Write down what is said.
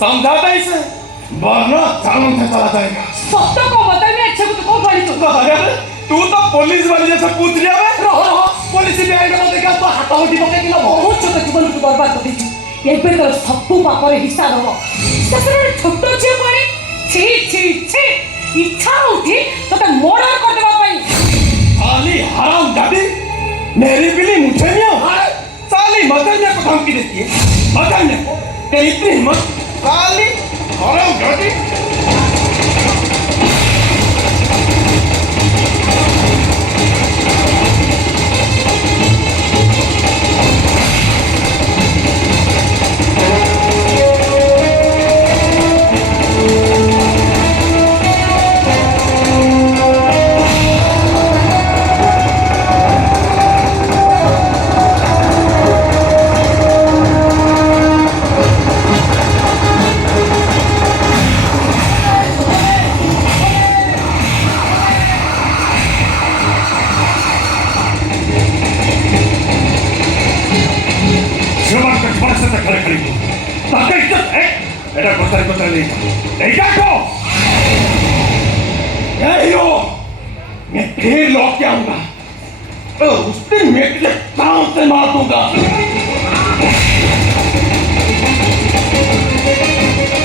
समझाता इसे, वरना जान से चला जाएगा। सत्य को बता, मैं अच्छे को तो कौन पाली तू? अरे तू तो पुलिस वाली जैसे पूछ लिया बे। रहो पुलिस भी आएगा तो देखा तो हाथ उठी पके किला बहुत छोट जीवन को बर्बाद कर देती। एबे तो सब पापर हिसाब हो। ससुर छोट छे पड़ी छी छी छी इच्छा उठी तो मर्डर कर देबा पई। साली हराम दादी, मेरी बिल्ली मुझे नहीं है। साली मदरने को धमकी देती है, मदरने को। तेरी इतनी हिम्मत, साली हराम दादी। मैं फिर लौट के आऊंगा और उस दिन मैं तुझे काम से मार दूंगा।